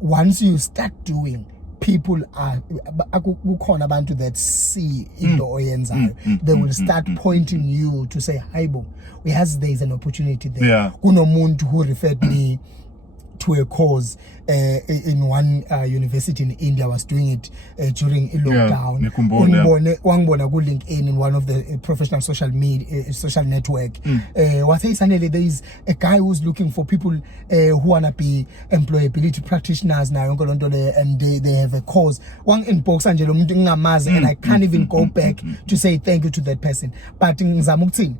once you start doing, people are kukhona abantu that see into oyenzayo. They will start pointing you to say, Haibo, there's an opportunity there. Kunomuntu who referred me to a cause in one university in India, was doing it during a lockdown. Wangibona ku LinkedIn in one of the professional social network. What say Sanele, there is a guy who's looking for people who wanna be employability practitioners now, and they have a cause. One inbox Angelo and I can't even go back to say thank you to that person. But ngizamukthini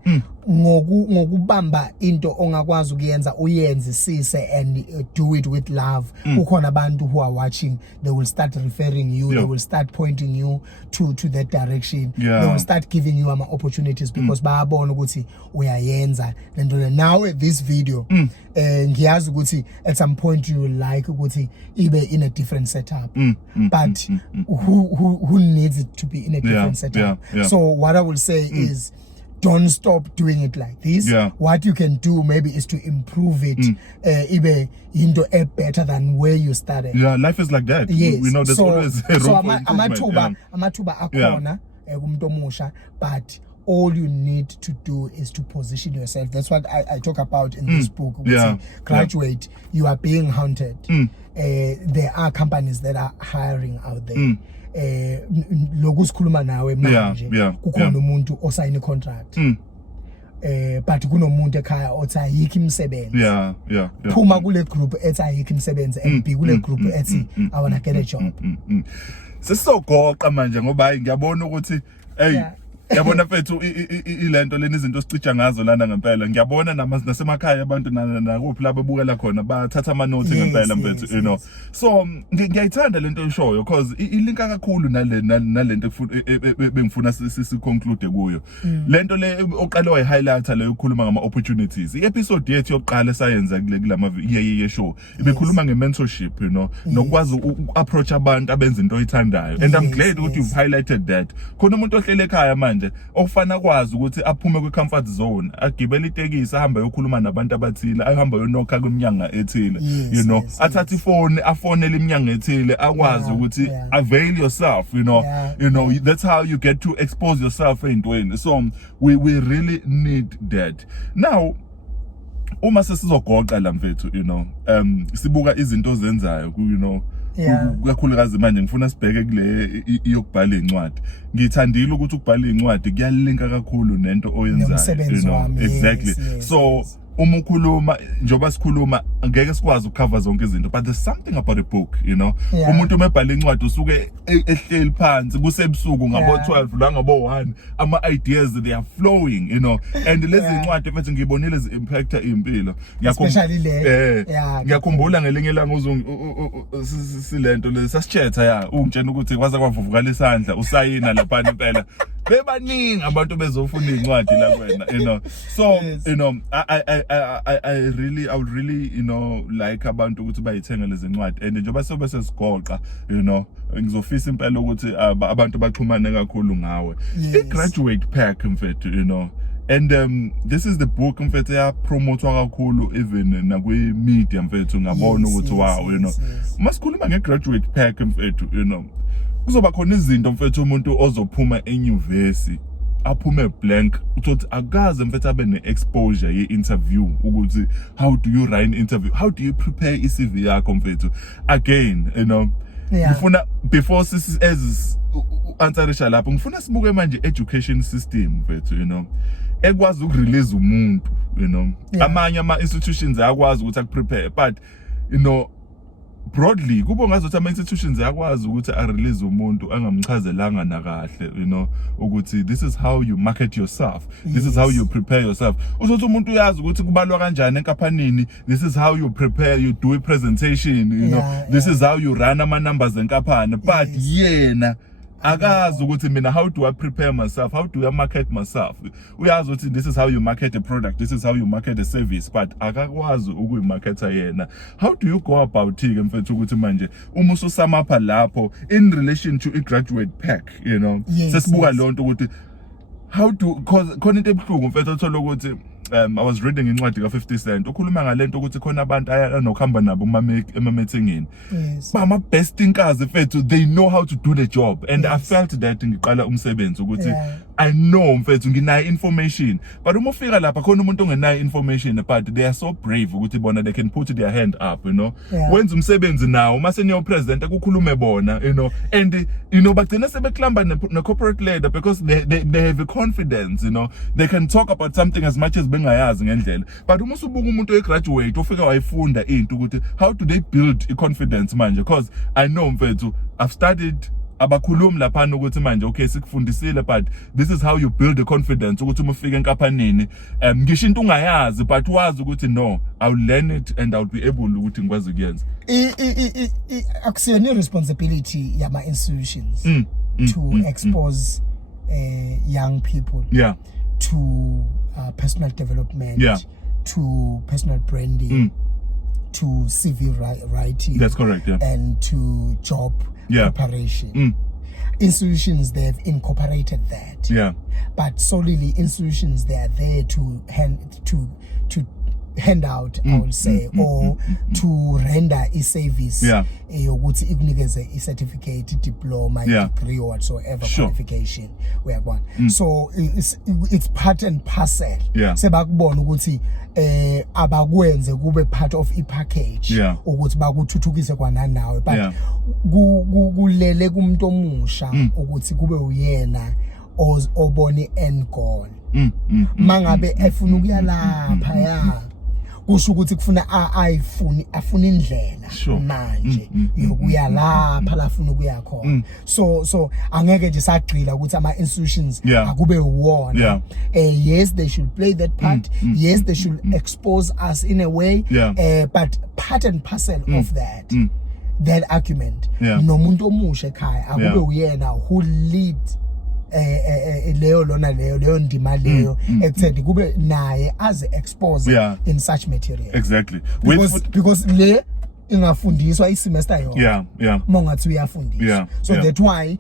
ngokubamba into ongakwazi ukuyenza uyenzisise and do it with love. Ukhona abantu who are watching, they will start referring you, they will start pointing you to that direction. They will start giving you opportunities because bayabona ukuthi uyayenza lento. Now at this video ngiyazi ukuthi at some point you will like ukuthi ibe in a different setup, but who needs it to be in a different setup? So what I will say is, don't stop doing it like this. What you can do maybe is to improve it, ibe into better than where you started. Life is like that. Yes. We know there's always a room for improvement. Amathuba akhona kumuntu omusha, but all you need to do is to position yourself. That's what I talk about in this book. Graduate, you are being hunted. There are companies that are hiring out there. Lokusikhuluma nawe manje kukhona umuntu osayine contract but kunomuntu ekhaya othi ayikho imisebenzi phuma kule group ethi ayikho imisebenzi and be kule group ethi I wanna get a job. Sesizogoqa manje ngoba hayi ngiyabona ukuthi yabona mfethu ilento leni izinto sicija ngazo lana ngempela. Ngiyabona nasemakhaya abantu nakuphi labo bukela khona bathatha ama notes ngempela mfethu, you know. So ngiyayithanda lento oyishoyo because ilinka kakhulu nalento bengifuna si conclude kuyo. Lento le oqale wayi highlighter le ukukhuluma ngama opportunities. I-episode yethu yokuqala sayenza kulama Yeyeye show ibikhuluma nge-mentorship, you know, nokwazi uku-approach abantu abenza into oyithandayo. And I'm glad ukuthi you've highlighted that. Khona umuntu ohlele ekhaya manje ofana kwazi ukuthi aphume kwi comfort zone, agibele itekisi ahambe yokhuluma nabantu abathile, ahamba yonokha kweminyanga ethile, you know, athatha ifone afonele iminyanga ethile, akwazi ukuthi avail yourself, you know. You know, that's how you get to expose yourself entweni. So we really need that. Now uma sesizogoqa la mfethu, you know, sibuka izinto zenzayo, you know, kakhulukazi manje ngifuna sibheke kule yokubhala incwadi. Ngithandile ukuthi ukubhala incwadi kuyalinka kakhulu nento oyenzayo, you know. Exactly. So umukhuluma njoba sikhuluma ngeke sikwazi ukucover zonke izinto, but there's something about a book, you know. Umuntu umebhala incwadi usuke ehleli phansi kusebusuku ngabo 12 la ngabo 1 ama ideas they are flowing, you know. And lezi incwadi mfethu ngibonile zi impact impilo. Especially le ngiyakhumbula ngelinye ilanga silento le sasichetha ungitshena ukuthi kwaza kwavuvukala isandla usayina lapha impela bebaningi abantu bezofuna incwadi la kwena, you know. So you know, I would really, you know, like abantu ukuthi bayithenga lezi incwadi, and njengoba sobe sesigoqa, you know, ngizofisa impela ukuthi abantu baxhumane kakhulu ngawe. I-graduate pack mfethu, you know. And this is the book mfethu ya promotwa kakhulu even nakwi media mfethu ngabona ukuthi wow, you know. Masikhuluma nge-graduate pack mfethu, you know, kuzoba khona izinto mfethu umuntu ozophuma enyuvesi aphume blank uthi akaze mfethu abe ne-exposure ye-interview ukuthi how do you write an interview, how do you prepare i-CV yakho mfethu. Again, you know, ngifuna before as answerisha lapho ngifuna sibuke manje education system mfethu, you know, ekwazi ukurelease umuntu, you know. Amanye ama institutions ayakwazi ukuthi akuprepare, but you know, broadly kubo ngazothi ama institutions ayakwazi ukuthi release umuntu angamchazelanga nakahle, you know, ukuthi this is how you market yourself, this is how you prepare yourself. Uzothi umuntu uyazi ukuthi kubalwa kanjani enkaphanini, this is how you prepare, you do a presentation, you know, this is how you run ama numbers enkaphane, but yena akazi ukuthi mina how do I prepare myself, how do I market myself. Uyazi ukuthi this is how you market a product, this is how you market a service, but akakwazi ukuyimarketa yena. How do you go about it mfethu ukuthi manje uma ususamapha lapho in relation to a graduate pack, you know. Sesibuka lonto ukuthi how to khona into ebuhlungu mfethu othola ukuthi I was reading incwadi ka 50 Cent ukhuluma ngalento ukuthi khona abantu anokuhamba nabo ema-meetingini bama best inkazi mfethu they know how to do the job and I felt that ngiqala umsebenzi ukuthi I know mfethu nginayo information but uma ufika lapha khona umuntu ongenayo information but they are so brave ukuthi bona they can put their hand up, you know, wenza umsebenzi nawo uma senior president akukhulume bona, you know, and you know bagcina sebeklamba ne corporate leader because they have a confidence, you know, they can talk about something as much as bengayazi ngendlela but uma usubuka umuntu ograduate ufika wayifunda into ukuthi how do they build a confidence manje because I know mfethu I've studied abakhulumi lapha ukuthi manje okay sikufundisile but this is how you build the confidence ukuthi uma ufika enkampanini ngisho into ungayazi but wazi ukuthi no I'll learn it and I'll be able ukuthi ngikwazi ukuyenza akusiyona responsibility yama institutions to expose young people to personal development to personal branding to CV writing. That's correct, and to job preparation. Institutions, they've incorporated that. But solely institutions, they are there to hand out, I will say, or to render a service. Ukuthi ikunikeze a certificate, diploma, degree, or whatsoever qualification we are going. So it's part and parcel. Sebakubona ukuthi abakwenze kube part of a package ukuthi bakuthuthukise kwananawe but kulele kumuntu omusha ukuthi kube uyena obone end goal mangabe efuna ukuya lapha kusho ukuthi kufuna afuna indlela manje yokuya lapha lafuna ukuya khona so angeke nje sagcila ukuthi ama institutions akube wona yes they should play that part yes they should expose us in a way but part and parcel of that argument nomuntu omusha ekhaya akube uyena who leads leyo ndima leyo ekutheni kube naye as expose in such material exactly because le ingafundiswa isemester yonke mongathi uyafundiswa so that's why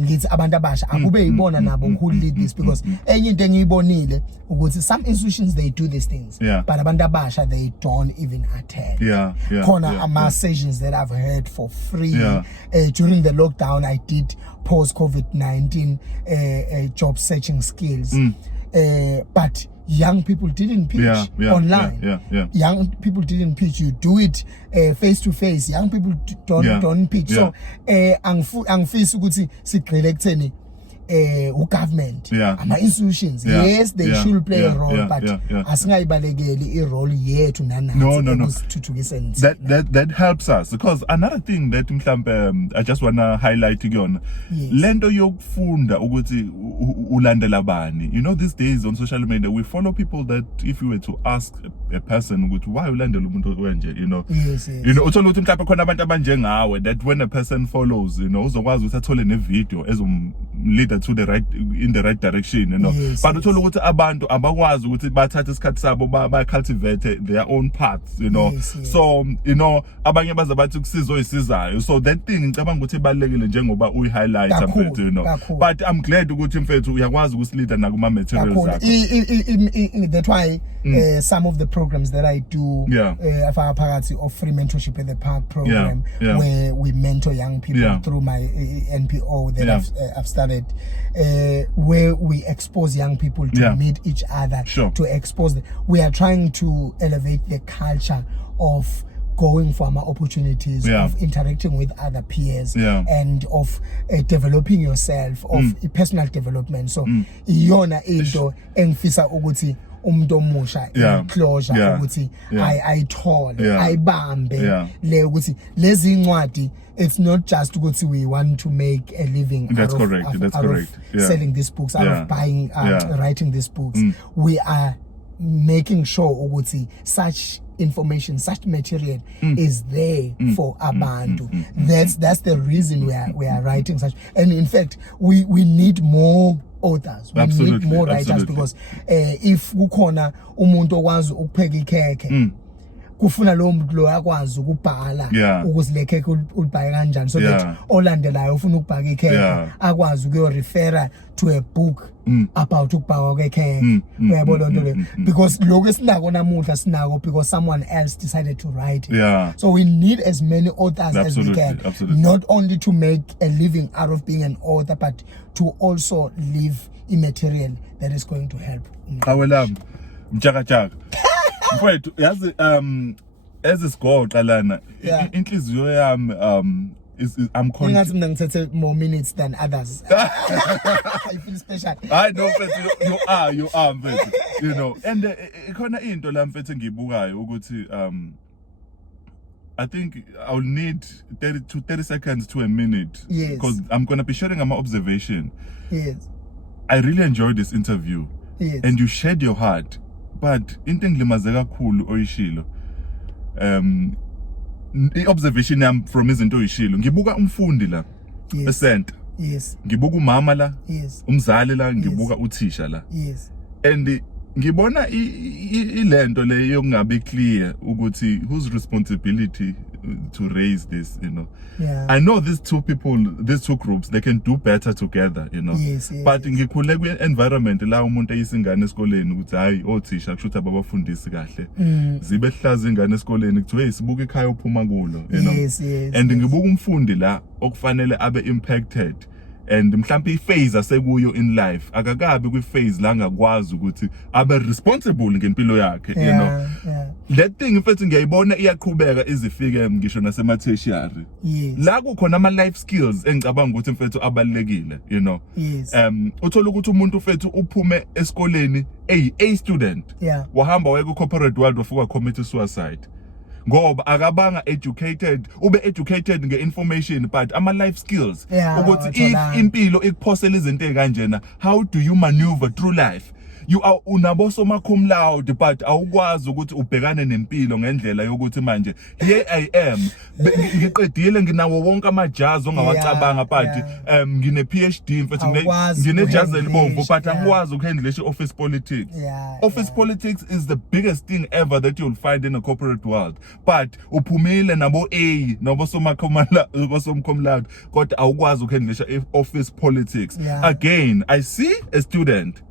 ngithi abantu abasha akube ibona nabo who lead this because enye into engiyibonile ukuthi some institutions they do these things but abantu abasha they don't even attend khona ama sessions that I've heard for free during the lockdown I did post COVID-19 job searching skills but young people didn't pitch online. Young people didn't pitch. You do it face to face. Young people don't pitch. So angifisa ukuthi sigcile ekutheni government ama institutions yes they should play a role but asingayibalekeli I role yethu nanathi that helps us because another thing that mhlambe I just wanna highlight kuyona lento yokufunda ukuthi ulandela bani. You know these days on social media we follow people that if you were to ask a person ukuthi why ulandela umuntu wenje, you know you know uthola ukuthi mhlawumbe khona abantu abanjengawe that when a person follows, you know uzokwazi ukuthi athole ne video lead to the right in the right direction, you know but uthola ukuthi abantu abakwazi ukuthi bathathe isikhathi sabo ba cultivate their own paths, you know so you know abanye bazabathi kusizo isizayo so that thing ngicabanga ukuthi ibalekile njengoba uyi highlight something, you know but I'm glad ukuthi mfethu uyakwazi ukusilida nakuma materials zakho. That's why some of the programs that I do afaka phakathi of free mentorship at the park program where we mentor young people through my NPO that I've started where we expose young people to meet each other to expose them. We are trying to elevate the culture of going for more opportunities of interacting with other peers and of developing yourself of personal development so iyona into engifisa ukuthi umuntu omusha closure ukuthi ayithole ayibambe le ukuthi lezi incwadi it's not just ukuthi we want to make a living that's correct selling these books out of buying writing these books we are making sure ukuthi such information such material is there for abantu that's the reason we are writing such and in fact we need more authors we need more writers because if kukhona umuntu okwazi ukupheka ikhekhe kufuna lo muntu lo akwazi ukubhala ukuthi le cake ulibhaka kanjani so that olandelayo ufuna ukubhaka ikheke akwazi ukuyo refer to a book about ukubhaka kwekeke uyabona lo because lokho esinako namuhla sinako because someone else decided to write it. So we need as many authors as we can, not only to make a living out of being an author but to also live a material that is going to help. Mchaka mfowethu yazi ezisigoqa lana inhliziyo yami I'm convinced ngithethe more minutes than others. I feel special. I know mfethu you are mfethu, you know, and ikhona into la mfethu ngiyibukayo ukuthi I think I'll need 30 seconds to a minute because I'm going to be sharing my observation. I really enjoyed this interview and you shared your heart. But into engilimaze kakhulu oyishilo i-observation yami from izinto oyishilo ngibuka umfundi la esenta ngibuka umama la umzali la ngibuka uthisha la and ngibona ilento le yokungabe clear ukuthi whose responsibility to raise this, you know. I know these two groups, they can do better together, you know. But ngikhule kwi environment la umuntu eyisingane esikoleni ukuthi hayi othisha kushuthi abafundisi kahle zibe hlaza ingane esikoleni kuthiwe sibuka ekhaya uphuma kulo, you know. And ngibuka umfundi la okufanele abe impacted and mhlambe iphase asekuyo in life akakabi kwi phase la ngakwazi ukuthi abe responsible ngempilo yakhe, you know. That thing mfethu ngiyayibona iyaqhubeka izifike ngisho nasema tertiary la kukhona ama life skills engicabanga ukuthi mfethu abalekile, you know. Uthola ukuthi umuntu mfethu uphume esikoleni a student wahamba waye ku corporate world wafuka commit suicide ngoba akabanga educated ube educated nge-information but ama life skills ukuthi if impilo ikuphosela izinto ezikanjena how do you maneuver through life. You are unabosoma cum laude but awukwazi ukuthi ubhekane nempilo ngendlela yokuthi manje here I am ngiqedile nginawo wonke amajazi ongawacabanga but ngine PhD mfethu ngine jazi elibomvu but angikwazi ukuhandle office politics. Office politics is the biggest thing ever that you'll find in a corporate world but uphumile nabo A nabosoma cum laude kodwa awukwazi ukuhandle office politics. Again I see a student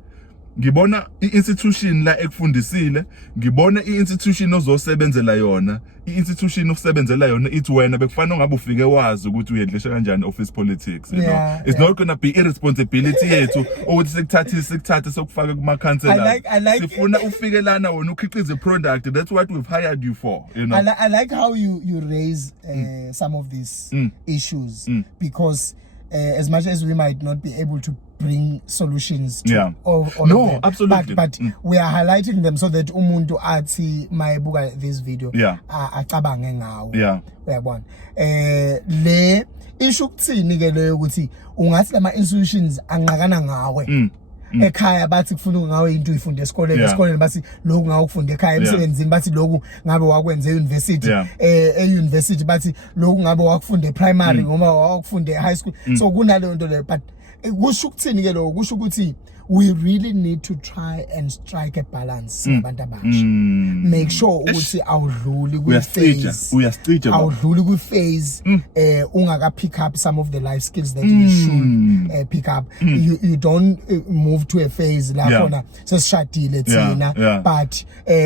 ngibona i-institution la ekufundisile ngibona i-institution ozosebenzela yona i-institution osebenzela yona ithi wena bekufanele ngabe ufike wazi ukuthi uyedlesha kanjani office politics, you know. It's not going to be irresponsibility yethu ukuthi sikuthathe sokufaka kuma counselors sifuna ufike lana wona ukhiqize product. That's what we've hired you for, you know. I like how you raise some of these issues because as much as we might not be able to bring solutions to all of them, absolutely. But we are highlighting them so that umuntu athi mayibuka this video acabange ngawo uyabona. Le issue kuthini ke leyo ukuthi ungathi lama institutions anqakana ngawe ekhaya bathi kufuna ngawe into uyifunde esikoleni bathi lokhu ngawe ukufunda ekhaya emsebenzini bathi lokhu ngabe wakwenza e-university e-university bathi lokhu ngabe wakufunda e-primary noma wakufunda e-high school. So kunaleyo nto leyo but kusho ukuthini ke lokho kusho ukuthi we really need to try and strike a balance abantu abasha. Make sure ukuthi awudluli kwi phase ungaka pick up some of the life skills that you should pick up. You don't move to a phase la khona sesishadile thina but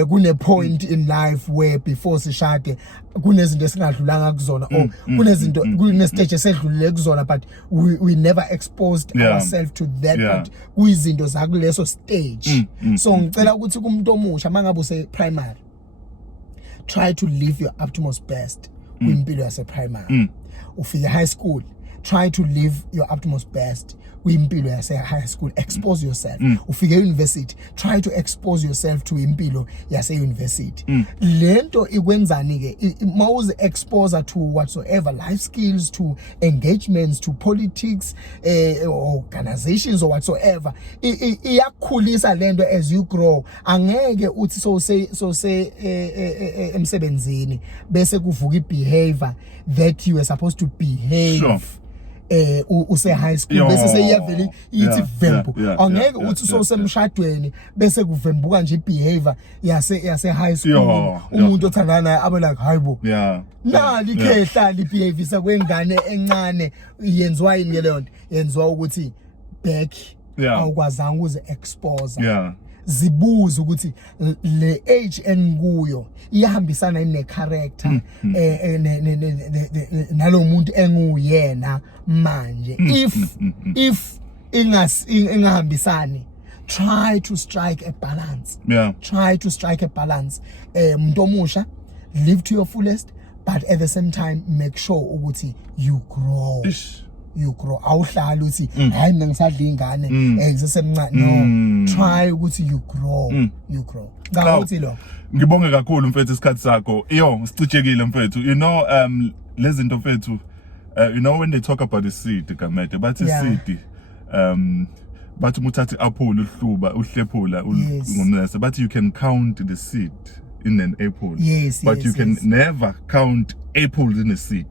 kune point in life where before sishade kunezinto esingadlulanga kuzona or kunezinto kune stage esedlulile kuzona but we never exposed ourselves to that but kuyizinto zakuleso stage. So ngicela ukuthi kumuntu omusha mangabe use primary try to live your utmost best kwimpilo yase primary. Ufike high school try to live your utmost best kwimpilo yase high school. Expose yourself. Ufike university try to expose yourself to impilo yase university. Lento ikwenzani ke mawuze exposure to whatsoever life skills, to engagements, to politics, organizations or whatsoever iyakhulisa lento as you grow. Angeke uthi so say emsebenzini bese kuvuka ibehavior that you were supposed to behave use high school bese seyiyavela ithi vembu angeke uthi so semshadweni bese kuvembuka nje ibehavior yase high school umuntu othandana naye abe like hayibo nali khehla ibehavior sakwengane encane yenziwa yini ke leyo nto yenziwa ukuthi back awukwazanga ukuze expose zibuza ukuthi le age enguyo iyahambisana ne character nalomuntu enguyena manje if ingahambisani try to strike a balance umuntu omusha live to your fullest but at the same time make sure ukuthi you grow awuhlala uthi hayi mina ngisadla ingane ngisesemncane no try ukuthi you grow ngakuthi lo ngibonge kakhulu mfethu isikhathi sakho sicijekile mfethu lezi zinto mfethu when they talk about the seed Gamede bathi seed bathi muthathi apple uhluba uhlephula ngomnese bathi you can count the seed in an apple but you can never count apples in a seed.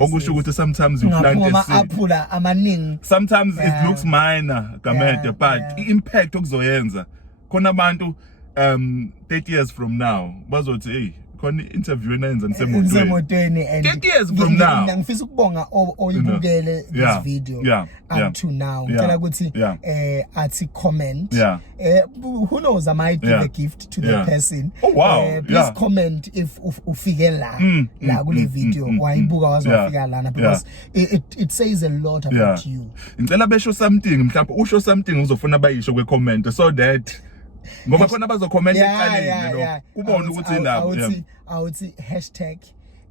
Okusho ukuthi sometimes you plant a seed. Sometimes it looks minor Gamede but impact okuzoyenza khona abantu 30 years from now bazothi hey khona interview enenza nisemotweni and 30 years from now ngifisa ukubonga oyibukele this video up to now ngicela ukuthi athi comment who knows I might give a gift to the person please comment if ufike la kule video wayibuka wazofika lana because it says a lot about you ngicela besho something mhlawumbe usho something uzofuna bayisho kwe comment so that ngoba khona bazokhomenta eqaleni kubona ukuthi lapho awuthi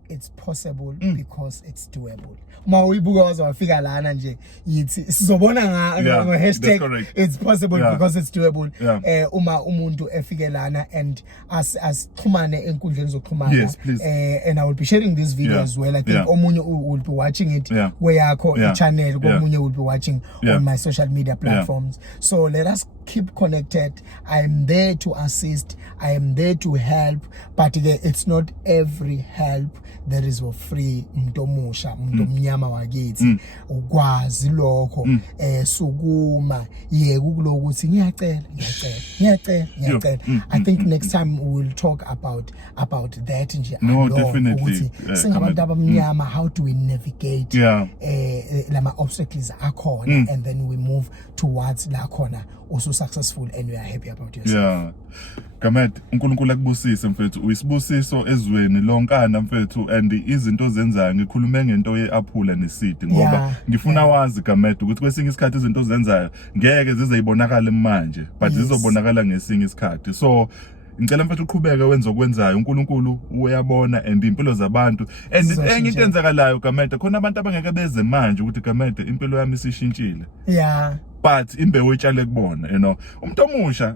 #it's possible because it's doable mawibuka wazofika lana nje yithi sizobona ngo #it's possible because it's doable uma umuntu efike lana and asixhumane enkundleni zokuxhumana and I will be sharing this video as well. I think omunye will be watching it kweyakho channel omunye will be watching on my social media platforms so let us keep connected. I am there to assist, I am there to help, but it's not every help that is for free. Mntomusha mntomnyama wakithi ukwazi lokho sukuma kulo ukuthi ngiyacela I think next time we will talk about that nje definitely singabantu abamnyama how do we navigate lama obstacles akhona and then we move towards la khona also successful and we are happy about yourself. Gamede uNkulunkulu akubusise mfethu uyisibusiso ezweni lonkana mfethu and izinto zenzayo ngikhulume ngento yeaphula neseed ngoba ngifuna wazi Gamede ukuthi kwesinye isikhathi izinto zenzayo ngeke zizeyibonakala manje but zizobonakala ngesinye isikhathi so ngicela mfethu uqhubeke wenza okwenzayo uNkulunkulu uyabona and impilo zabantu and enye into enzakalayo Gamede khona abantu abangeke beze manje ukuthi Gamede impilo yami isishintshile but imbewu etshale kubona umuntu omusha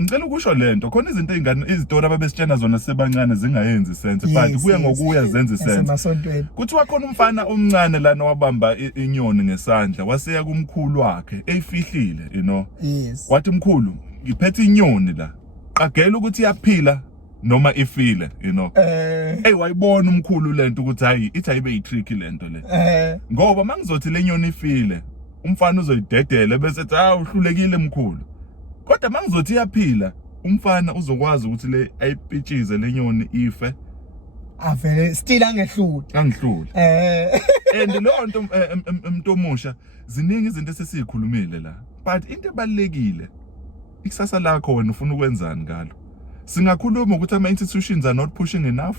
ngicela ukusho lento khona izinto ezingane izitori ababesitshena zona sebancane zingayenzi sense but kuya ngokuya zenze sense kuthiwa khona umfana omncane lana wabamba inyoni ngesandla waseya kumkhulu wakhe eyifihlile wathi mkhulu ngiphethe inyoni la qagela ukuthi iyaphila noma ifile wayibona umkhulu lento ukuthi hayi ithi ayibe yitricky lento le ngoba mangizothi lenyoni ifile umfana uzoyidedela bese ethi uhlulekile mkhulu kodwa mangizothi iyaphila umfana uzokwazi ukuthi le ayipitshize lenyoni ife avele still angihlule and lo nto mntomusha ziningi izinto esesikhulumile la but into ebalekile ikusasa lakho wena ufuna ukwenzani ngalo singakhuluma ukuthi ama institutions are not pushing enough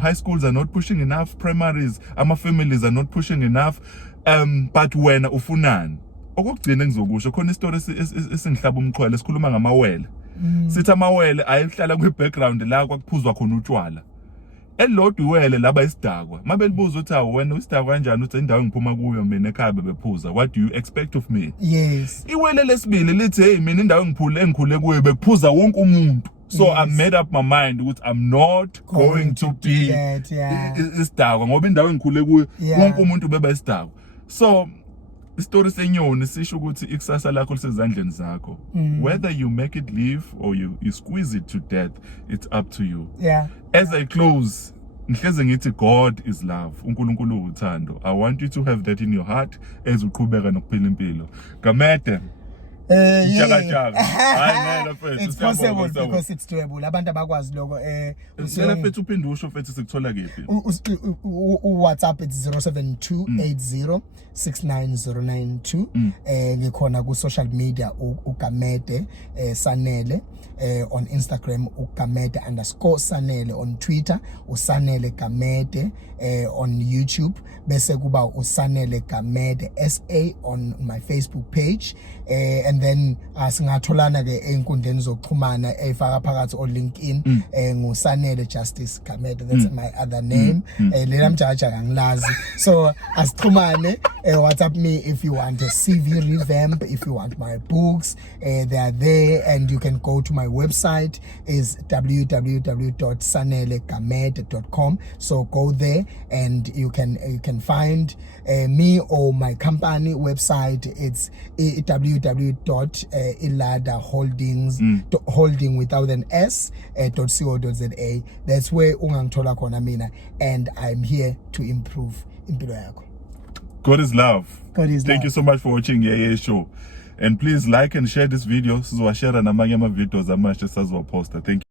high schools are not pushing enough primaries ama families are not pushing enough but wena ufunani okugcina ngizokusho khona istory esingihlaba umxhwele sikhuluma ngamawele sithi amawele ayihlala kwi background la kwakuphuzwa khona utshwala elodwa iwele laba isidakwa mabelibuza uthi wena isidakwa kanjani uthi indawo engiphuma kuyo mina ekhaya bebephuza what do you expect of me iwele lesibili lithi hey mina indawo engikhule kuyo bekuphuza wonke umuntu so I made up my mind ukuthi I'm not going to be isidakwa ngoba indawo engikhule kuyo wonke umuntu beba isidakwa so istory senyoni sisho ukuthi ikusasa lakho lisezandleni zakho whether you make it live or you squeeze it to death it's up to you as I close Ngihleze ngithi God is love, uNkulunkulu uthando. I want you to have that in your heart as uqhubeka nokuphila impilo. Gamede. It's possible because it's doable. Abantu abakwazi lokho Sele mfethu uphinde usho mfethu sikuthola kephi? WhatsApp it's 0728069092. Ngikhona ku social media uGamede Sanele, on Instagram uGamede_Sanele, on Twitter uSanele Gamede, on YouTube bese kuba uSanele Gamede SA on my Facebook page, and then singatholana ke einkundleni zokuxhumana efaka phakathi o LinkedIn nguSanele Justice Gamede, that's my other name. Lela mjaja angilazi, so asixhumane. WhatsApp me if you want a CV revamp, if you want my books, they are there, and you can go to my website is www.sanelegamede.com. so go there and you can find me or my company website. It's www.ilada holding without an s .co.za. That's where ungangithola khona mina, and I'm here to improve impilo yakho. God is love. God is Thank love. you so much for watching Yeyeye Show. And please like and share this video. Sizowashare namanye ama videos amasha sazowaposta. Thank you.